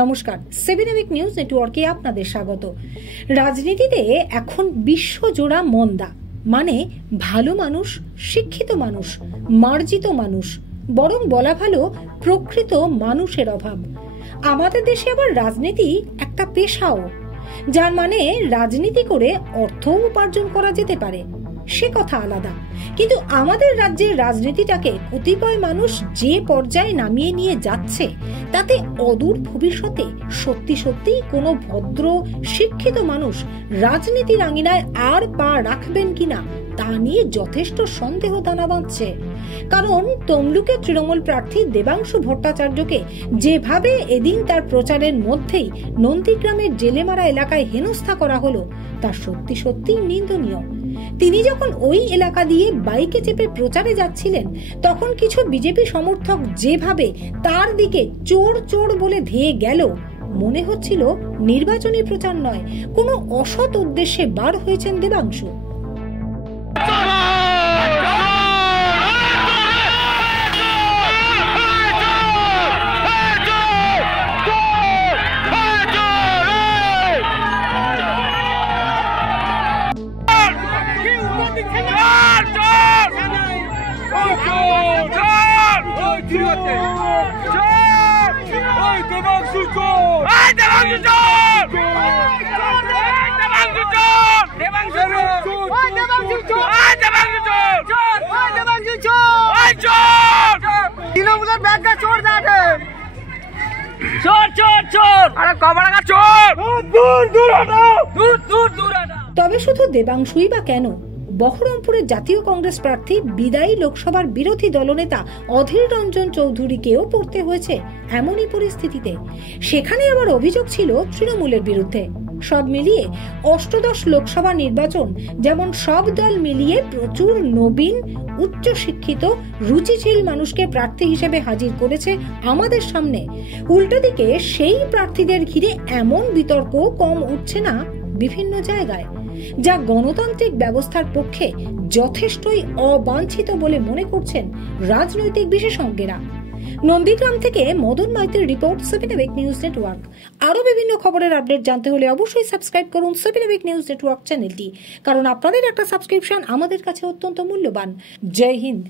নমস্কার, 7 week news নেটওয়ার্কে আপনাদের স্বাগত। রাজনীতিতে এখন বিশ্বজোড়া মন্দা, মানে ভালো মানুষ, শিক্ষিত মানুষ, মার্জিত মানুষ, বরং বলা ভালো প্রকৃত মানুষের অভাব। আমাদের দেশে আবার রাজনীতি একটা পেশাও, যার মানে রাজনীতি করে অর্থ উপার্জন করা যেতে পারে, সে কথা আলাদা। কিন্তু আমাদের রাজ্যের রাজনীতিটাকে কতিপয় মানুষ যে পর্যায়ে নামিয়ে নিয়ে যাচ্ছে, তাতে অদূর ভবিষ্যতে সত্যি সত্যি কোনো ভদ্র শিক্ষিত মানুষ রাজনীতির আঙিনায় আর পা রাখবেন কিনা তা নিয়ে যথেষ্ট সন্দেহ দানা বাঁধছে। কারণ তমলুকের তৃণমূল প্রার্থী দেবাংশু ভট্টাচার্যকে যেভাবে এদিন তার প্রচারের মধ্যেই নন্দীগ্রামের জেলেমারা এলাকায় হেনস্থা করা হলো, তা সত্যি সত্যি নিন্দনীয়। তিনি যখন ওই এলাকা দিয়ে বাইকে চেপে প্রচারে যাচ্ছিলেন, তখন কিছু বিজেপি সমর্থক যেভাবে তার দিকে চোর চোর বলে ধেয়ে গেল, মনে হচ্ছিল নির্বাচনী প্রচার নয়, কোনো অসৎ উদ্দেশ্যে বার হয়েছেন দেবাংশু। তবে শুধু দেবাংশুই বা কেন, বহরমপুরের জাতীয় কংগ্রেস প্রার্থী বিদায়ী লোকসভার বিরোধী দলনেতা অধীর রঞ্জন চৌধুরীকেও পড়তে হয়েছে এমনই পরিস্থিতিতে। সেখানে আবার অভিযোগ ছিল তৃণমূলের বিরুদ্ধে। সব মিলিয়ে অষ্টদশ লোকসভা নির্বাচন যেমন সব দল মিলিয়ে প্রচুর নবীন, উচ্চ শিক্ষিত, রুচিশীল মানুষকে প্রার্থী হিসেবে হাজির করেছে আমাদের সামনে, উল্টো দিকে সেই প্রার্থীদের ঘিরে এমন বিতর্ক কম উঠছে না বিভিন্ন জায়গায়, যা গণতান্ত্রিক ব্যবস্থার পক্ষে যথেষ্টই অবাঞ্ছিত বলে মনে করছেন রাজনৈতিক বিশেষজ্ঞরা। নন্দীগ্রাম থেকে মদন মাইতির রিপোর্ট, 7 উইক নিউজ নেটওয়ার্ক। আরো বিভিন্ন খবরের আপডেট জানতে হলে অবশ্যই সাবস্ক্রাইব করুন 7 উইক নিউজ নেটওয়ার্ক চ্যানেলটি, কারণ আপনাদের একটা সাবস্ক্রিপশন আমাদের কাছে অত্যন্ত মূল্যবান। জয় হিন্দ।